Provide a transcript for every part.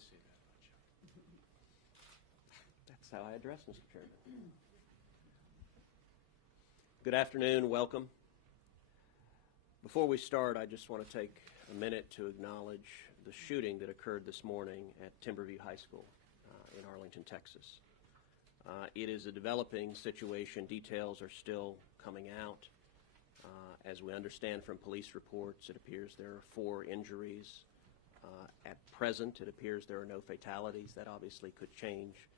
say that about you. That's how I address Mr. Chairman. Good afternoon. Welcome. Before we start, I just want to take a minute to acknowledge the shooting that occurred this morning at Timberview High School in Arlington, Texas. It is a developing situation. Details are still coming out. As we understand from police reports, it appears there are 4 injuries. At present, it appears there are no fatalities. That obviously could change.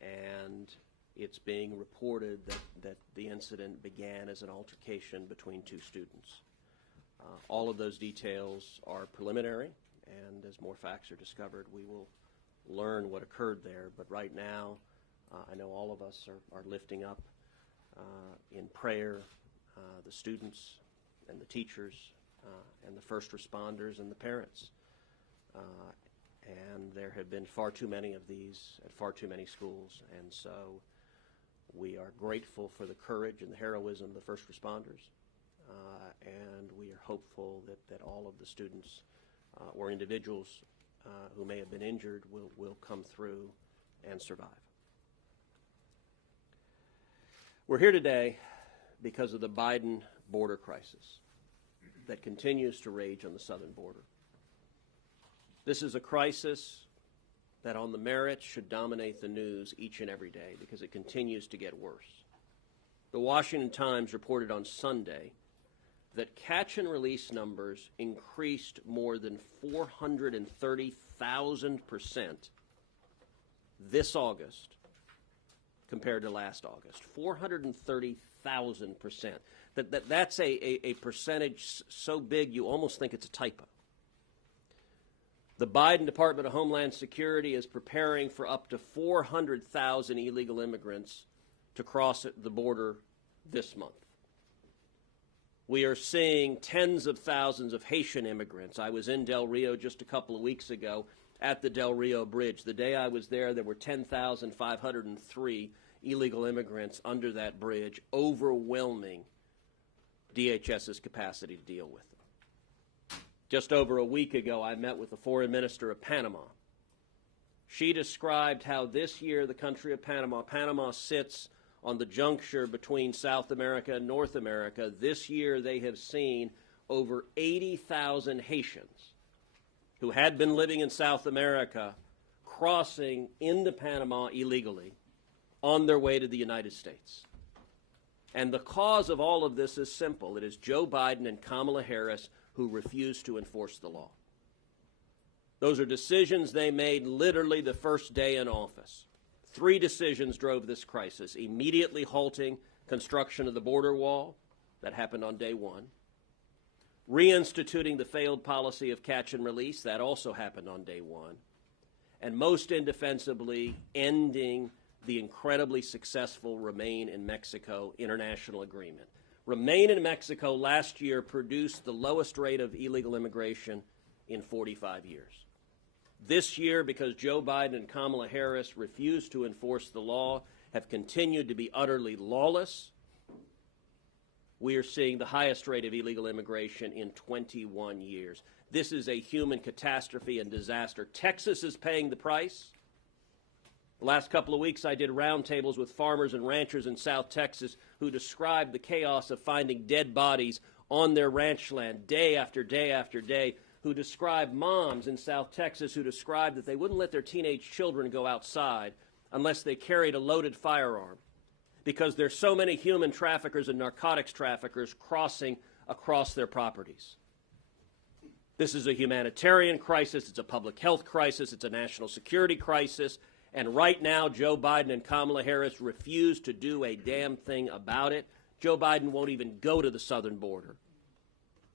And it's being reported that the incident began as an altercation between 2 students. All of those details are preliminary, and as more facts are discovered, we will learn what occurred there. But right now, I know all of us are lifting up in prayer the students and the teachers and the first responders and the parents. And there have been far too many of these at far too many schools, and so we are grateful for the courage and the heroism of the first responders, and we are hopeful that all of the students or individuals who may have been injured will come through and survive. We're here today because of the Biden border crisis that continues to rage on the southern border. This is a crisis that on the merits should dominate the news each and every day because it continues to get worse. The Washington Times reported on Sunday that catch and release numbers increased more than 430,000% this August compared to last August. 430,000%. That's a percentage so big you almost think it's a typo. The Biden Department of Homeland Security is preparing for up to 400,000 illegal immigrants to cross the border this month. We are seeing tens of thousands of Haitian immigrants. I was in Del Rio just a couple of weeks ago at the Del Rio Bridge. The day I was there were 10,503 illegal immigrants under that bridge, overwhelming DHS's capacity to deal with them. Just over a week ago, I met with the foreign minister of Panama. She described how this year the country of Panama sits on the juncture between South America and North America. This year they have seen over 80,000 Haitians who had been living in South America crossing into Panama illegally on their way to the United States. And the cause of all of this is simple. It is Joe Biden and Kamala Harris who refuse to enforce the law. Those are decisions they made literally the first day in office. 3 decisions drove this crisis: immediately halting construction of the border wall, that happened on day 1, reinstituting the failed policy of catch and release, that also happened on day 1, and most indefensibly, ending the incredibly successful Remain in Mexico international agreement. Remain in Mexico last year produced the lowest rate of illegal immigration in 45 years. This year, because Joe Biden and Kamala Harris refused to enforce the law, have continued to be utterly lawless, we are seeing the highest rate of illegal immigration in 21 years. This is a human catastrophe and disaster. Texas is paying the price. The last couple of weeks, I did roundtables with farmers and ranchers in South Texas who described the chaos of finding dead bodies on their ranch land day after day after day, who described moms in South Texas who described that they wouldn't let their teenage children go outside unless they carried a loaded firearm because there's so many human traffickers and narcotics traffickers crossing across their properties. This is a humanitarian crisis. It's a public health crisis. It's a national security crisis. And right now, Joe Biden and Kamala Harris refuse to do a damn thing about it. Joe Biden won't even go to the southern border.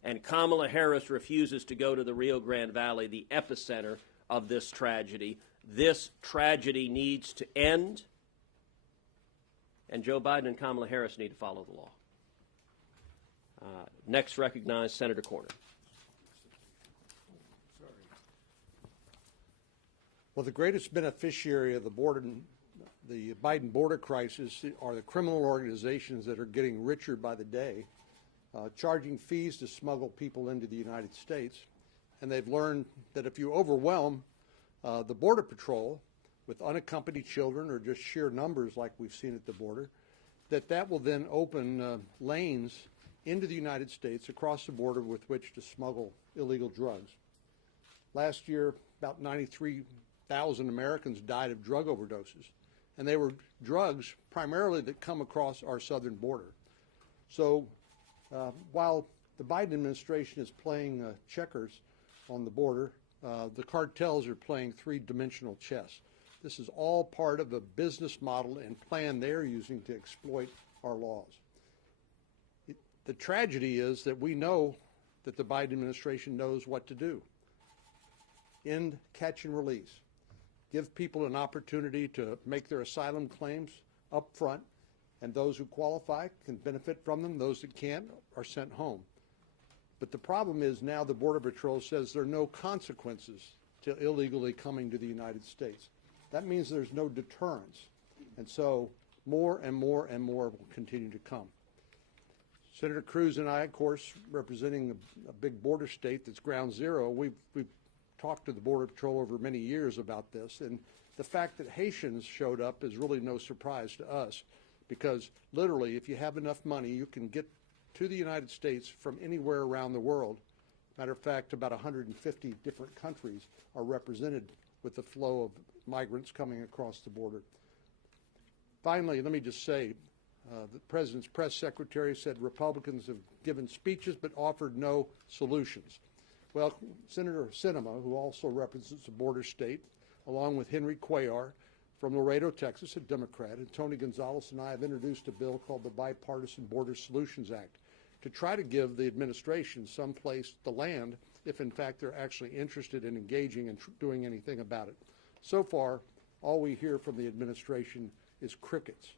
And Kamala Harris refuses to go to the Rio Grande Valley, the epicenter of this tragedy. This tragedy needs to end. And Joe Biden and Kamala Harris need to follow the law. Next, recognize Senator Corner. Well, the greatest beneficiary of the Biden border crisis are the criminal organizations that are getting richer by the day, charging fees to smuggle people into the United States. and they've learned that if you overwhelm the Border Patrol with unaccompanied children or just sheer numbers like we've seen at the border, that will then open lanes into the United States across the border with which to smuggle illegal drugs. Last year, about 93,000 Americans died of drug overdoses, and they were drugs primarily that come across our southern border. So while the Biden administration is playing checkers on the border, the cartels are playing three-dimensional chess. This is all part of a business model and plan they're using to exploit our laws. The tragedy is that we know that the Biden administration knows what to do. End catch and release. Give people an opportunity to make their asylum claims up front, and those who qualify can benefit from them. Those that can't are sent home. But the problem is now the Border Patrol says there are no consequences to illegally coming to the United States. That means there's no deterrence. And so more and more and more will continue to come. Senator Cruz and I, of course, representing a big border state that's ground zero, we've talked to the Border Patrol over many years about this. And the fact that Haitians showed up is really no surprise to us, because literally if you have enough money, you can get to the United States from anywhere around the world. Matter of fact, about 150 different countries are represented with the flow of migrants coming across the border. Finally, let me just say, the President's press secretary said Republicans have given speeches but offered no solutions. Well, Senator Sinema, who also represents a border state, along with Henry Cuellar from Laredo, Texas, a Democrat, and Tony Gonzalez and I have introduced a bill called the Bipartisan Border Solutions Act to try to give the administration some place to land if, in fact, they're actually interested in engaging and doing anything about it. So far, all we hear from the administration is crickets.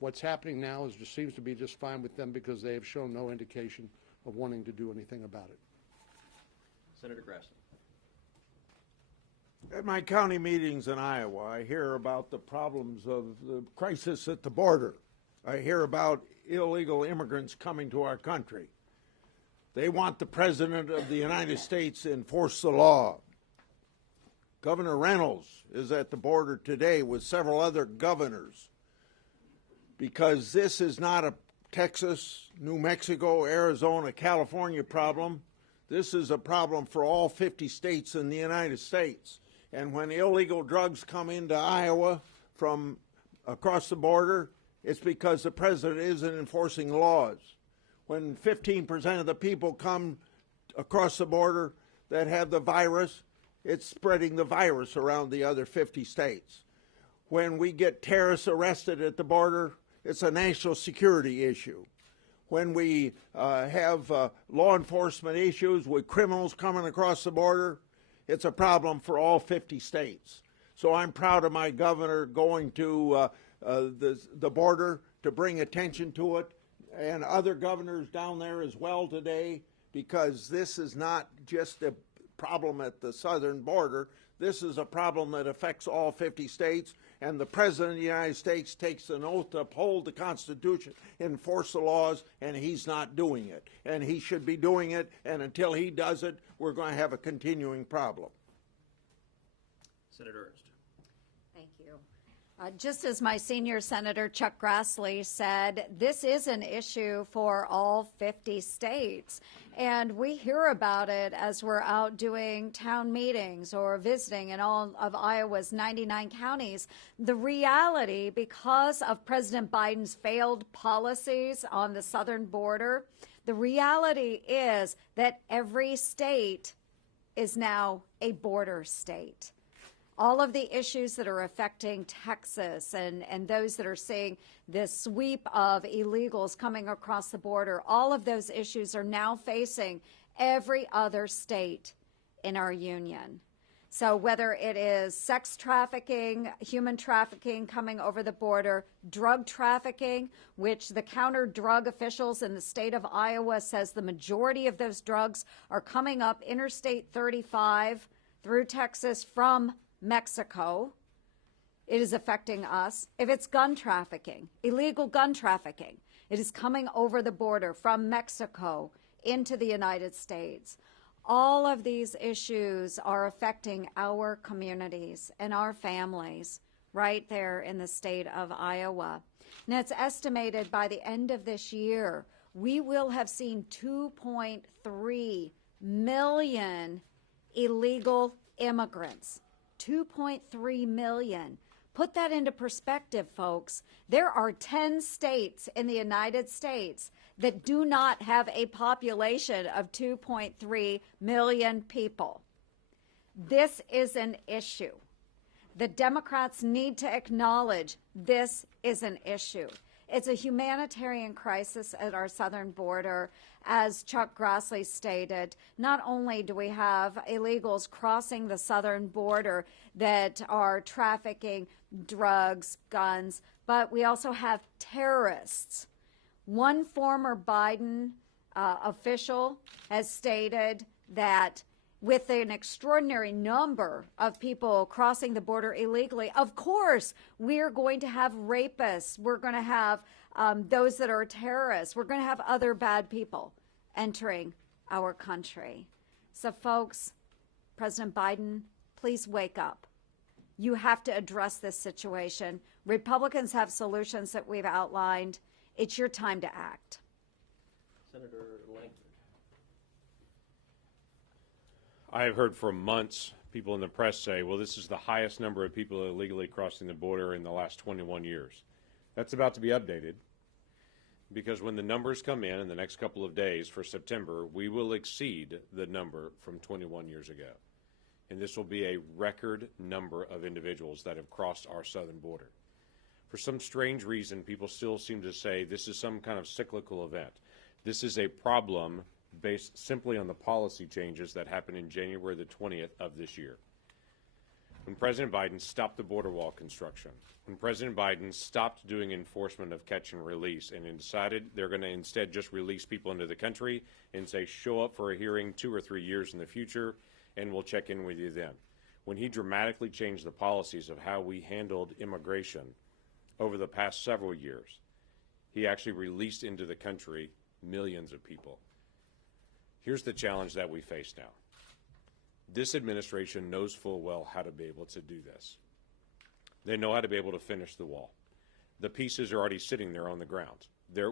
What's happening now is just seems to be just fine with them because they have shown no indication of wanting to do anything about it. Senator Grassley. At my county meetings in Iowa, I hear about the problems of the crisis at the border. I hear about illegal immigrants coming to our country. They want the President of the United States to enforce the law. Governor Reynolds is at the border today with several other governors, because this is not a Texas, New Mexico, Arizona, California problem. This is a problem for all 50 states in the United States. And when illegal drugs come into Iowa from across the border, it's because the President isn't enforcing laws. When 15% of the people come across the border that have the virus, it's spreading the virus around the other 50 states. When we get terrorists arrested at the border, it's a national security issue. When we have law enforcement issues with criminals coming across the border, it's a problem for all 50 states. So I'm proud of my governor going to the border to bring attention to it, and other governors down there as well today, because this is not just a problem at the southern border. This is a problem that affects all 50 states, and the President of the United States takes an oath to uphold the Constitution, enforce the laws, and he's not doing it. And he should be doing it, and until he does it, we're going to have a continuing problem. Senator Ernst. Thank you. Just as my senior senator, Chuck Grassley, said, this is an issue for all 50 states. And we hear about it as we're out doing town meetings or visiting in all of Iowa's 99 counties. The reality, because of President Biden's failed policies on the southern border, the reality is that every state is now a border state. All of the issues that are affecting Texas and those that are seeing this sweep of illegals coming across the border, all of those issues are now facing every other state in our union. So whether it is sex trafficking, human trafficking coming over the border, drug trafficking, which the counter-drug officials in the state of Iowa says the majority of those drugs are coming up Interstate 35 through Texas from Mexico, it is affecting us. If it's gun trafficking, illegal gun trafficking, it is coming over the border from Mexico into the United States. All of these issues are affecting our communities and our families right there in the state of Iowa. Now, it's estimated by the end of this year, we will have seen 2.3 million illegal immigrants. 2.3 million. Put that into perspective, folks. There are 10 states in the United States that do not have a population of 2.3 million people. This is an issue. The Democrats need to acknowledge this is an issue. It's a humanitarian crisis at our southern border. As Chuck Grassley stated, not only do we have illegals crossing the southern border that are trafficking drugs, guns, but we also have terrorists. One former Biden official has stated that with an extraordinary number of people crossing the border illegally, of course, we're going to have rapists. We're going to have those that are terrorists. We're going to have other bad people entering our country. So, folks, President Biden, please wake up. You have to address this situation. Republicans have solutions that we've outlined. It's your time to act. Senator Langford. I have heard for months people in the press say, well, this is the highest number of people illegally crossing the border in the last 21 years. That's about to be updated because when the numbers come in the next couple of days for September, we will exceed the number from 21 years ago. And this will be a record number of individuals that have crossed our southern border. For some strange reason, people still seem to say this is some kind of cyclical event. This is a problem based simply on the policy changes that happened in January the 20th of this year. When President Biden stopped the border wall construction, when President Biden stopped doing enforcement of catch and release and decided they're going to instead just release people into the country and say, show up for a hearing 2 or 3 years in the future and we'll check in with you then. When he dramatically changed the policies of how we handled immigration over the past several years, he actually released into the country millions of people. Here's the challenge that we face now. This administration knows full well how to be able to do this. They know how to be able to finish the wall. The pieces are already sitting there on the ground.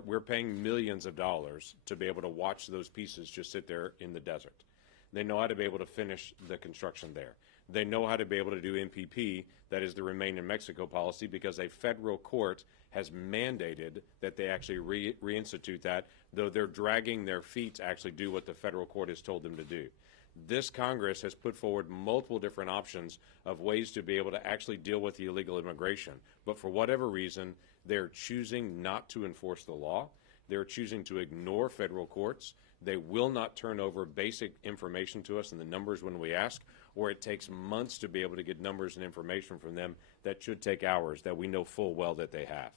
We're paying millions of dollars to be able to watch those pieces just sit there in the desert. They know how to be able to finish the construction there. They know how to be able to do MPP, that is the Remain in Mexico policy, because a federal court has mandated that they actually reinstitute that, though they're dragging their feet to actually do what the federal court has told them to do. This Congress has put forward multiple different options of ways to be able to actually deal with the illegal immigration. But for whatever reason, they're choosing not to enforce the law. They're choosing to ignore federal courts. They will not turn over basic information to us and the numbers when we ask, or it takes months to be able to get numbers and information from them that should take hours that we know full well that they have.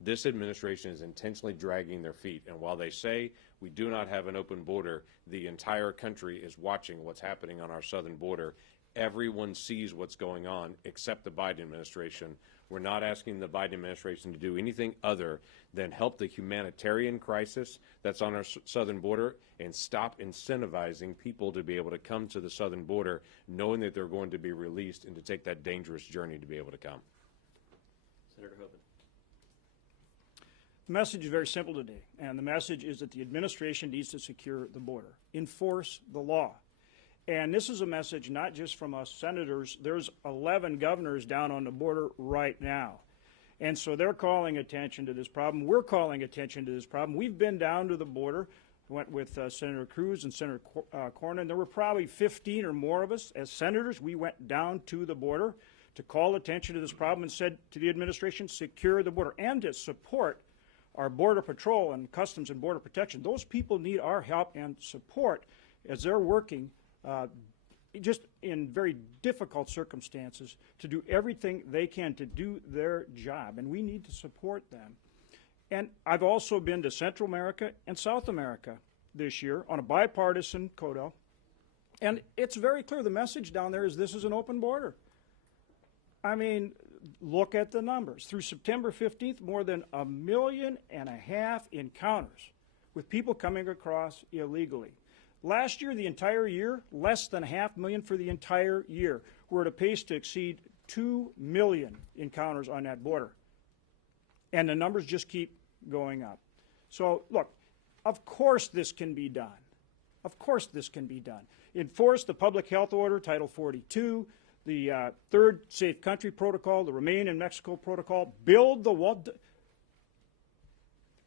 This administration is intentionally dragging their feet, and while they say we do not have an open border, the entire country is watching what's happening on our southern border. Everyone sees what's going on except the Biden administration. We're not asking the Biden administration to do anything other than help the humanitarian crisis that's on our southern border and stop incentivizing people to be able to come to the southern border knowing that they're going to be released and to take that dangerous journey to be able to come. Senator Hogan. The message is very simple today, and the message is that the administration needs to secure the border, enforce the law. And this is a message not just from us senators. There's 11 governors down on the border right now. And so they're calling attention to this problem. We're calling attention to this problem. We've been down to the border, went with Senator Cruz and Senator Cornyn. There were probably 15 or more of us as senators. We went down to the border to call attention to this problem and said to the administration, secure the border, and to support our Border Patrol and Customs and Border Protection. Those people need our help and support as they're working just in very difficult circumstances to do everything they can to do their job, and we need to support them. And I've also been to Central America and South America this year on a bipartisan CODEL, and it's very clear the message down there is this is an open border. I mean, look at the numbers. Through September 15th, more than 1.5 million encounters with people coming across illegally. Last year, the entire year, less than 500,000 for the entire year. We're at a pace to exceed 2 million encounters on that border. And the numbers just keep going up. So, look, of course this can be done. Of course this can be done. Enforce the public health order, Title 42, the third Safe Country Protocol, the Remain in Mexico Protocol, build the wall.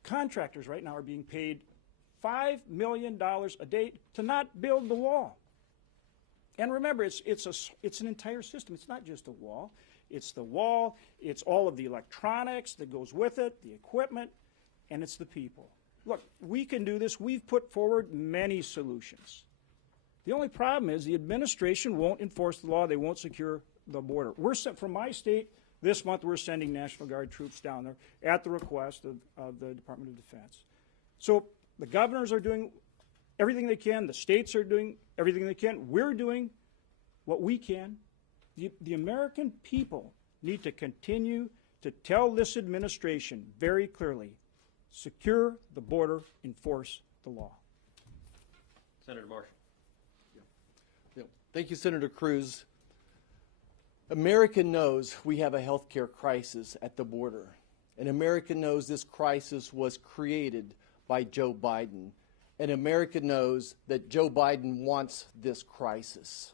Contractors right now are being paid $5 million a day to not build the wall. And remember, it's an entire system. It's not just a wall. It's the wall, it's all of the electronics that goes with it, the equipment, and it's the people. Look, we can do this. We've put forward many solutions. The only problem is the administration won't enforce the law. They won't secure the border. From my state, this month we're sending National Guard troops down there at the request of the Department of Defense. So the governors are doing everything they can. The states are doing everything they can. We're doing what we can. The American people need to continue to tell this administration very clearly, secure the border, enforce the law. Senator Marshall. Yeah. Thank you, Senator Cruz. America knows we have a health care crisis at the border. And America knows this crisis was created by Joe Biden. And America knows that Joe Biden wants this crisis.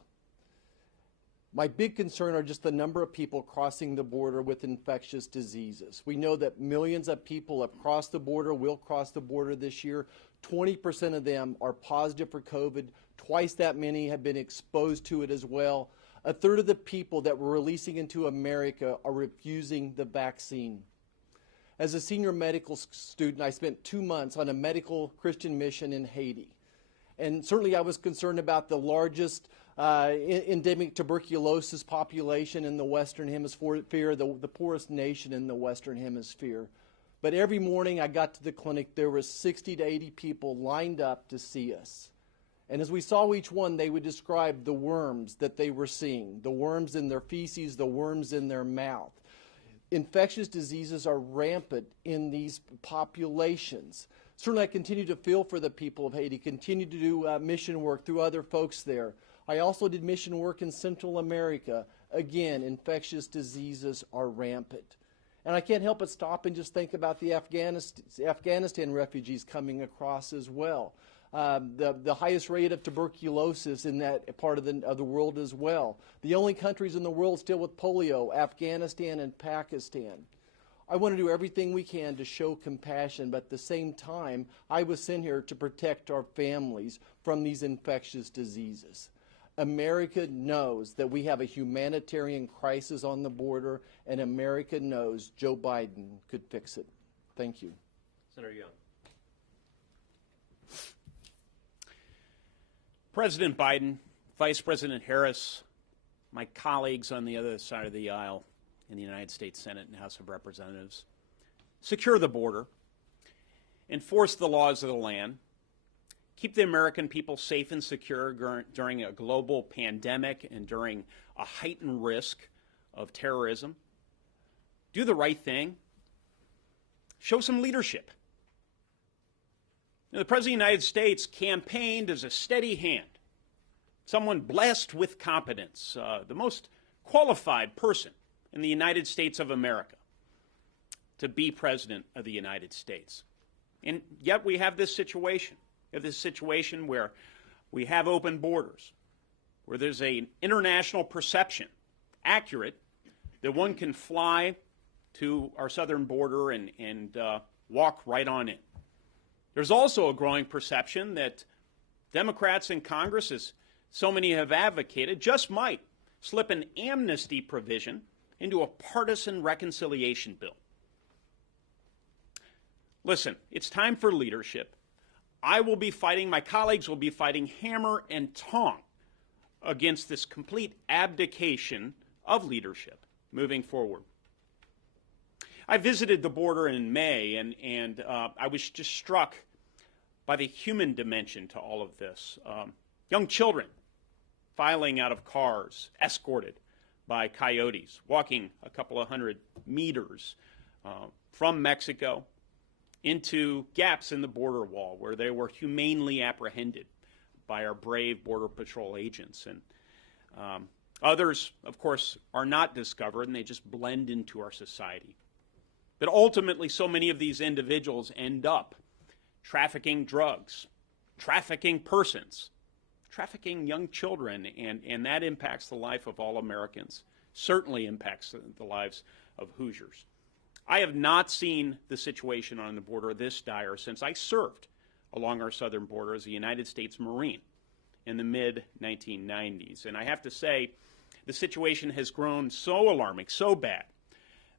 My big concern are just the number of people crossing the border with infectious diseases. We know that millions of people have crossed the border, will cross the border this year. 20% of them are positive for COVID. Twice that many have been exposed to it as well. A third of the people that we're releasing into America are refusing the vaccine. As a senior medical student, I spent 2 months on a medical Christian mission in Haiti. And certainly I was concerned about the largest endemic tuberculosis population in the Western Hemisphere, the poorest nation in the Western Hemisphere. But every morning I got to the clinic, there were 60 to 80 people lined up to see us. And as we saw each one, they would describe the worms that they were seeing, the worms in their feces, the worms in their mouth. Infectious diseases are rampant in these populations. Certainly I continue to feel for the people of Haiti, continue to do mission work through other folks there. I also did mission work in Central America. Again, infectious diseases are rampant. And I can't help but stop and just think about the Afghanistan refugees coming across as well. The highest rate of tuberculosis in that part of the world as well. The only countries in the world still with polio, Afghanistan and Pakistan. I want to do everything we can to show compassion, but at the same time, I was sent here to protect our families from these infectious diseases. America knows that we have a humanitarian crisis on the border, and America knows Joe Biden could fix it. Thank you. Senator Young. President Biden, Vice President Harris, my colleagues on the other side of the aisle in the United States Senate and House of Representatives, secure the border, enforce the laws of the land, keep the American people safe and secure during a global pandemic and during a heightened risk of terrorism, do the right thing, show some leadership. The President of the United States campaigned as a steady hand, someone blessed with competence, the most qualified person in the United States of America to be President of the United States. And yet we have this situation. We have this situation where we have open borders, where there's an international perception, accurate, that one can fly to our southern border and walk right on in. There's also a growing perception that Democrats in Congress, as so many have advocated, just might slip an amnesty provision into a partisan reconciliation bill. Listen, it's time for leadership. I will be fighting, my colleagues will be fighting hammer and tong against this complete abdication of leadership moving forward. I visited the border in May, and I was just struck by the human dimension to all of this. Young children filing out of cars, escorted by coyotes, walking a couple of hundred meters from Mexico into gaps in the border wall where they were humanely apprehended by our brave Border Patrol agents. And others, of course, are not discovered, and they just blend into our society. But ultimately, so many of these individuals end up trafficking drugs, trafficking persons, trafficking young children, and that impacts the life of all Americans, certainly impacts the lives of Hoosiers. I have not seen the situation on the border this dire since I served along our southern border as a United States Marine in the mid-1990s. And I have to say, the situation has grown so alarming, so bad,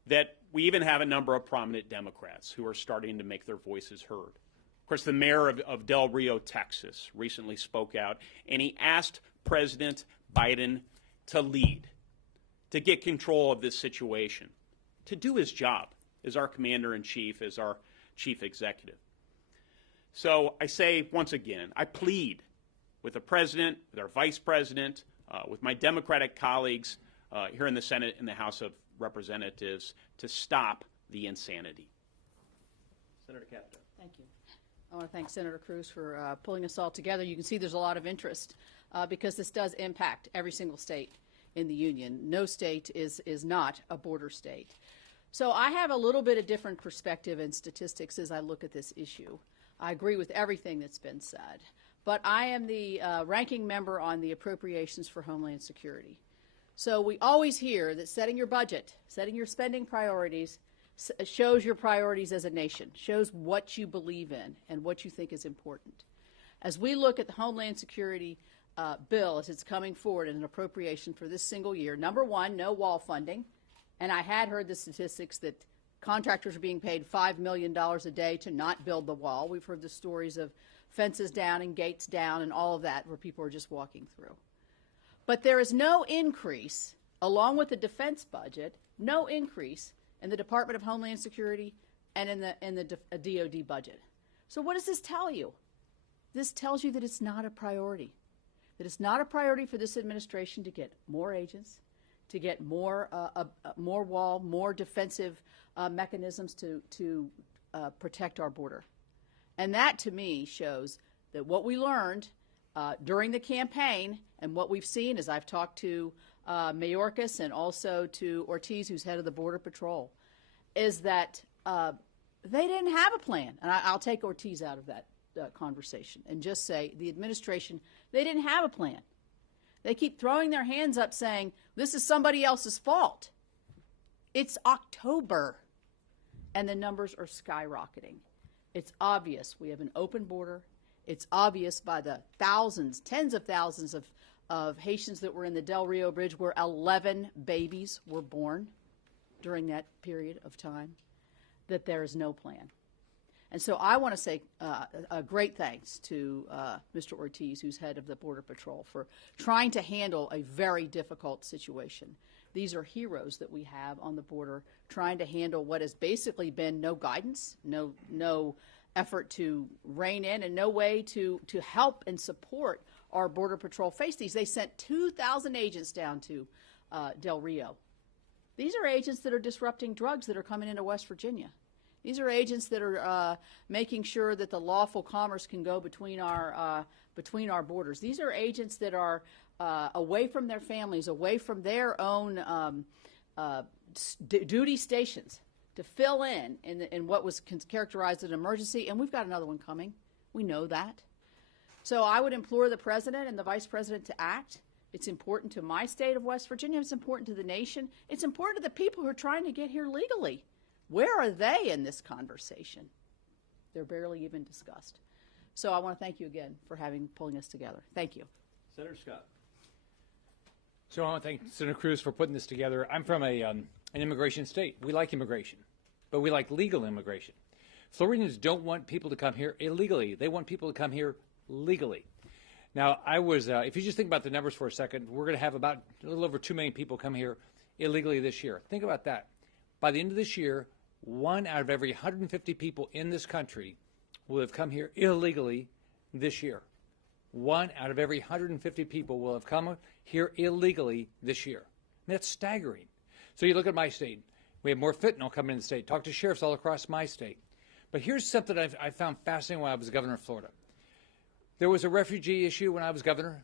that we even have a number of prominent Democrats who are starting to make their voices heard. Of course, the mayor of Del Rio, Texas, recently spoke out, and he asked President Biden to lead, to get control of this situation, to do his job as our commander-in-chief, as our chief executive. So I say once again, I plead with the president, with our vice president, with my Democratic colleagues here in the Senate and the House of Representatives to stop the insanity. Senator Capito. Thank you. I want to thank Senator Cruz for pulling us all together. You can see there's a lot of interest because this does impact every single state in the Union. No state is not a border state. So I have a little bit of different perspective and statistics as I look at this issue. I agree with everything that's been said, but I am the ranking member on the Appropriations for Homeland Security. So we always hear that setting your budget, setting your spending priorities, shows your priorities as a nation, shows what you believe in and what you think is important. As we look at the Homeland Security bill as it's coming forward in an appropriation for this single year, number one, no wall funding. And I had heard the statistics that contractors are being paid $5 million a day to not build the wall. We've heard the stories of fences down and gates down and all of that where people are just walking through. But there is no increase, along with the defense budget, no increase in the Department of Homeland Security and in the DOD budget. So what does this tell you? This tells you that it's not a priority, that it's not a priority for this administration to get more agents, to get more wall, more defensive mechanisms to protect our border. And that, to me, shows that what we learned during the campaign and what we've seen as I've talked to Mayorkas and also to Ortiz, who's head of the Border Patrol, is that they didn't have a plan. And I'll take Ortiz out of that conversation and just say the administration, they didn't have a plan. They keep throwing their hands up saying, this is somebody else's fault. It's October, and the numbers are skyrocketing. It's obvious we have an open border. It's obvious by the thousands, tens of thousands of Haitians that were in the Del Rio Bridge where 11 babies were born during that period of time, that there is no plan. And so I want to say a great thanks to Mr. Ortiz, who's head of the Border Patrol, for trying to handle a very difficult situation. These are heroes that we have on the border trying to handle what has basically been no guidance, no effort to rein in, and no way to help and support our Border Patrol face these. They sent 2,000 agents down to Del Rio. These are agents that are disrupting drugs that are coming into West Virginia. These are agents that are making sure that the lawful commerce can go between our borders. These are agents that are away from their families, away from their own duty stations to fill in what was characterized as an emergency, and we've got another one coming. We know that. So I would implore the President and the Vice President to act. It's important to my state of West Virginia. It's important to the nation. It's important to the people who are trying to get here legally. Where are they in this conversation? They're barely even discussed. So I want to thank you again for pulling us together. Thank you. Senator Scott. So I want to thank Senator Cruz for putting this together. I'm from an immigration state. We like immigration, but we like legal immigration. Floridians don't want people to come here illegally. They want people to come here legally. Now, if you just think about the numbers for a second, we're going to have about a little over 2 million people come here illegally this year. Think about that. By the end of this year, 1 out of every 150 people in this country will have come here illegally this year. 1 out of every 150 people will have come here illegally this year. I mean, that's staggering. So you look at my state. We have more fentanyl coming in the state. Talk to sheriffs all across my state. But here's something I found fascinating while I was governor of Florida. There was a refugee issue when I was governor.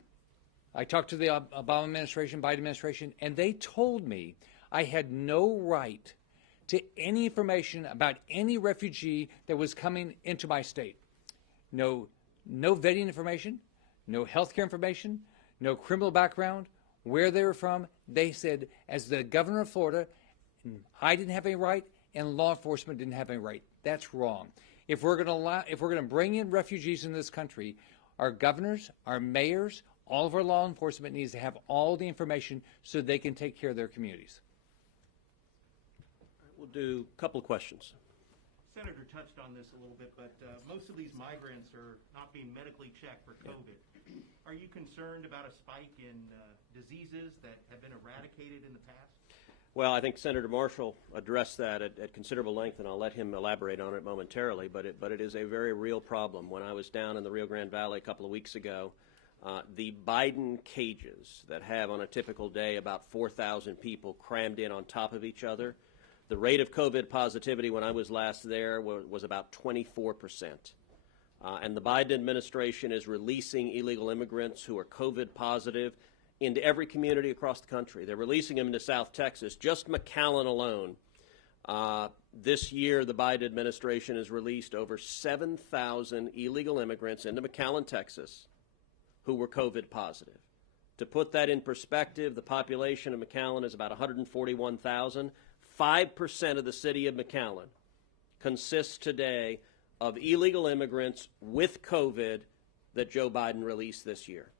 I talked to the Obama administration, Biden administration, and they told me I had no right to any information about any refugee that was coming into my state. No vetting information, no healthcare information, no criminal background, where they were from. They said, as the governor of Florida, I didn't have any right, and law enforcement didn't have any right. That's wrong. If we're going to bring in refugees in this country, our governors, our mayors, all of our law enforcement needs to have all the information so they can take care of their communities. We'll do a couple of questions. Senator touched on this a little bit, but most of these migrants are not being medically checked for COVID. Are you concerned about a spike in diseases that have been eradicated in the past? Well, I think Senator Marshall addressed that at considerable length, and I'll let him elaborate on it momentarily, but it is a very real problem. When I was down in the Rio Grande Valley a couple of weeks ago, the Biden cages that have on a typical day about 4,000 people crammed in on top of each other, the rate of COVID positivity when I was last there was about 24%. And the Biden administration is releasing illegal immigrants who are COVID positive into every community across the country. They're releasing them into South Texas. Just McAllen alone, this year the Biden administration has released over 7,000 illegal immigrants into McAllen, Texas, who were COVID positive. To put that in perspective, the population of McAllen is about 141,000. 5% of the city of McAllen consists today of illegal immigrants with COVID that Joe Biden released this year.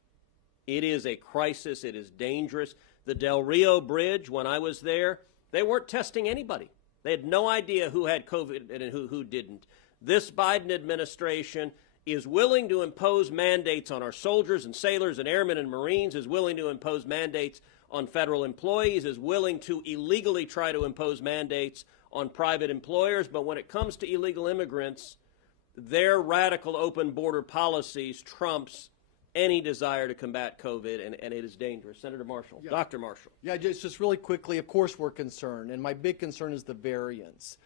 It is a crisis. It is dangerous. The Del Rio Bridge, when I was there, they weren't testing anybody. They had no idea who had COVID and who didn't. This Biden administration is willing to impose mandates on our soldiers and sailors and airmen and Marines, is willing to impose mandates on federal employees, is willing to illegally try to impose mandates on private employers. But when it comes to illegal immigrants, their radical open border policies trumps any desire to combat COVID, and it is dangerous. Senator Marshall, Yeah. Dr. Marshall. Yeah, just really quickly, of course we're concerned, and my big concern is the variants.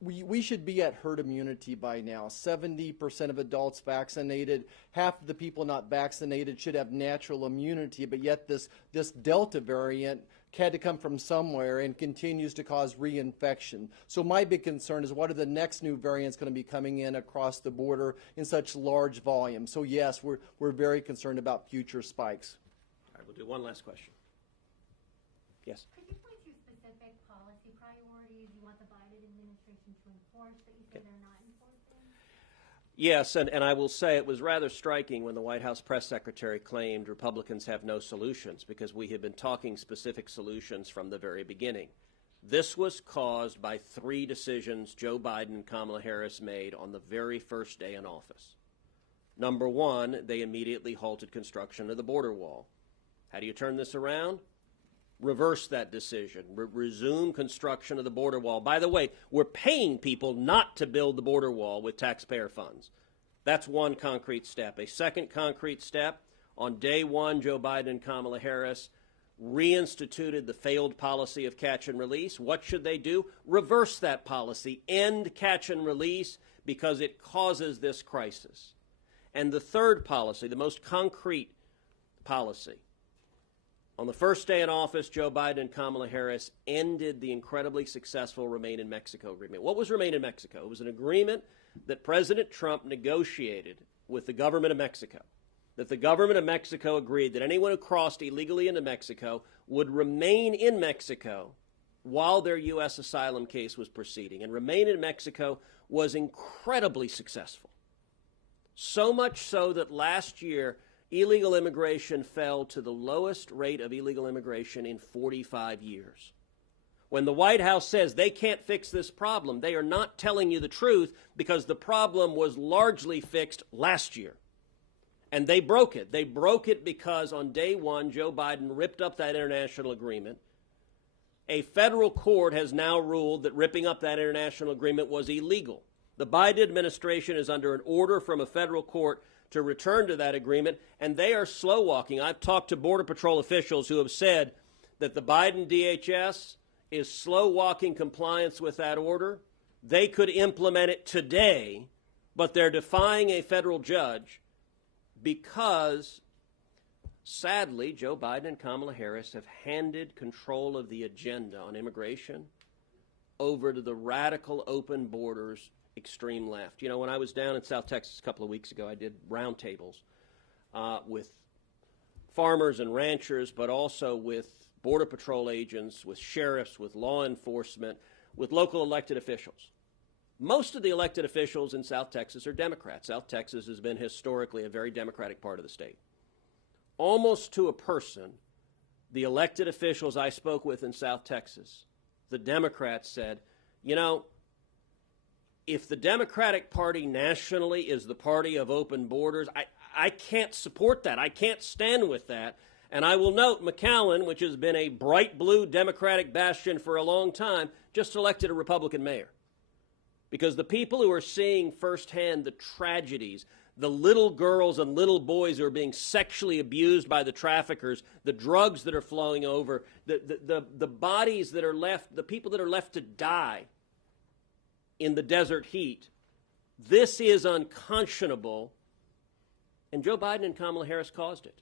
We should be at herd immunity by now. 70% of adults vaccinated, half of the people not vaccinated should have natural immunity, but yet this Delta variant had to come from somewhere and continues to cause reinfection. So my big concern is, what are the next new variants going to be coming in across the border in such large volume? So yes, we're very concerned about future spikes. All right, we'll do one last question. Yes. Could you point to specific policy priorities you want the Biden administration to enforce that you say they're not enforcing? Yes, and I will say it was rather striking when the White House press secretary claimed Republicans have no solutions, because we have been talking specific solutions from the very beginning. This was caused by 3 decisions Joe Biden and Kamala Harris made on the very first day in office. Number 1, they immediately halted construction of the border wall. How do you turn this around? Reverse that decision. Resume construction of the border wall. By the way, we're paying people not to build the border wall with taxpayer funds. That's one concrete step. A second concrete step, on day 1, Joe Biden and Kamala Harris reinstituted the failed policy of catch and release. What should they do? Reverse that policy. End catch and release, because it causes this crisis. And the third policy, the most concrete policy, on the first day in office, Joe Biden and Kamala Harris ended the incredibly successful Remain in Mexico agreement. What was Remain in Mexico? It was an agreement that President Trump negotiated with the government of Mexico, that the government of Mexico agreed that anyone who crossed illegally into Mexico would remain in Mexico while their U.S. asylum case was proceeding. And Remain in Mexico was incredibly successful. So much so that last year, illegal immigration fell to the lowest rate of illegal immigration in 45 years. When the White House says they can't fix this problem, they are not telling you the truth, because the problem was largely fixed last year. And they broke it. They broke it because on day 1, Joe Biden ripped up that international agreement. A federal court has now ruled that ripping up that international agreement was illegal. The Biden administration is under an order from a federal court to return to that agreement, and they are slow walking. I've talked to Border Patrol officials who have said that the Biden DHS is slow walking compliance with that order. They could implement it today, but they're defying a federal judge because, sadly, Joe Biden and Kamala Harris have handed control of the agenda on immigration over to the radical open borders extreme left. You know, when I was down in South Texas a couple of weeks ago, I did roundtables with farmers and ranchers, but also with Border Patrol agents, with sheriffs, with law enforcement, with local elected officials. Most of the elected officials in South Texas are Democrats. South Texas has been historically a very Democratic part of the state. Almost to a person, the elected officials I spoke with in South Texas, the Democrats said, you know, if the Democratic Party nationally is the party of open borders, I can't support that. I can't stand with that. And I will note McAllen, which has been a bright blue Democratic bastion for a long time, just elected a Republican mayor. Because the people who are seeing firsthand the tragedies, the little girls and little boys who are being sexually abused by the traffickers, the drugs that are flowing over, the bodies that are left, the people that are left to die in the desert heat, this is unconscionable. And Joe Biden and Kamala Harris caused it.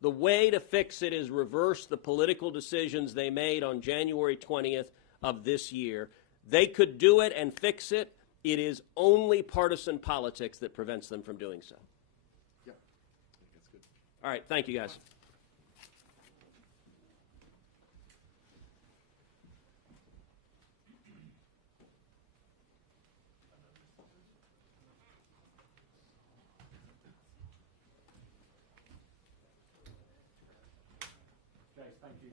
The way to fix it is reverse the political decisions they made on January 20th of this year. They could do it and fix it. It is only partisan politics that prevents them from doing so. Yeah, I think that's good. All right, thank you, guys. Guys, thank you.